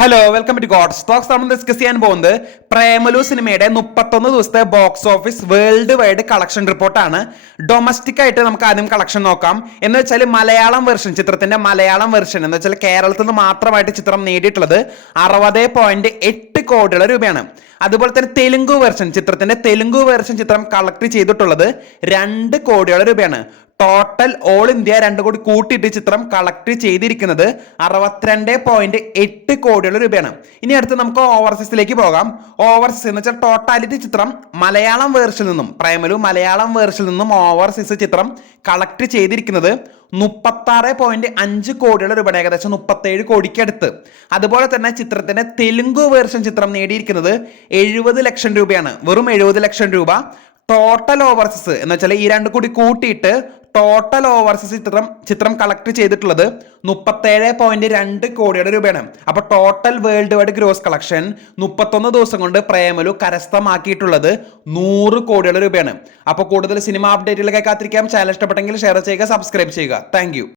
Hello welcome to God Stocks. നമ്മൾ discuss ചെയ്യാൻ പോകുന്നത് പ്രേമലു സിനിമയുടെ 31 ദിവസത്തെ box office world wide collection റിപ്പോർട്ടാണ്. ഡൊമസ്റ്റിക് ആയിട്ട് നമുക്ക് ആദ്യം കളക്ഷൻ നോക്കാം. എന്ന് വെച്ചാൽ മലയാളം വെർഷൻ, ചിത്രത്തിന്റെ മലയാളം വെർഷൻ എന്ന് വെച്ചാൽ കേരളത്തിൽ നിന്ന് മാത്രമായിട്ട് ചിത്രം നേടിയിട്ടുള്ളത് 60.8 കോടിയുള്ള രൂപയാണ്. അതുപോലെ തന്നെ തെലുങ്ക് വെർഷൻ, ചിത്രത്തിന്റെ തെലുങ്ക് വെർഷൻ ചിത്രം കളക്ട് ചെയ്തിട്ടുള്ളത് 2 കോടിയുള്ള രൂപയാണ്. ടോട്ടൽ ഓൾ ഇന്ത്യ 2 കോടി കൂട്ടിയിട്ട് ചിത്രം കളക്ട് ചെയ്തിരിക്കുന്നത് 62.8 കോടിയുള്ള രൂപയാണ്. ഇനി അടുത്ത് നമുക്ക് ഓവർസീസിലേക്ക് പോകാം. ഓവർസീസ് എന്ന് വെച്ചാൽ ടോട്ടാലിറ്റി ചിത്രം മലയാളം വേർഷനിൽ നിന്നും, പ്രേമലു മലയാളം വേർഷനിൽ നിന്നും ഓവർസീസ് ചിത്രം കളക്ട് ചെയ്തിരിക്കുന്നത് 36.5 കോടിയുള്ള രൂപയാണ്, ഏകദേശം 37 കോടിക്ക് അടുത്ത്. അതുപോലെ തന്നെ ചിത്രത്തിന്റെ തെലുങ്ക് വേർഷൻ ചിത്രം നേടിയിരിക്കുന്നത് 70 ലക്ഷം രൂപയാണ്, വെറും 70 ലക്ഷം രൂപ. ടോട്ടൽ ഓവർസീസ് എന്ന് വെച്ചാൽ ഈ 2 കൂടി കൂട്ടിയിട്ട് ടോട്ടൽ ഓവർസീസ് ചിത്രം കളക്ട് ചെയ്തിട്ടുള്ളത് 37.2 കോടിയുടെ രൂപയാണ്. അപ്പൊ total world wide gross collection 31 ദിവസം കൊണ്ട് പ്രേമലു കരസ്ഥമാക്കിയിട്ടുള്ളത് 100 കോടിയുടെ രൂപയാണ്. അപ്പോൾ കൂടുതൽ സിനിമ അപ്ഡേറ്റുകളൊക്കെ കാത്തിരിക്കാം. ചാനൽ ഇഷ്ടപ്പെട്ടെങ്കിൽ ഷെയർ ചെയ്യുക, സബ്സ്ക്രൈബ് ചെയ്യുക. താങ്ക്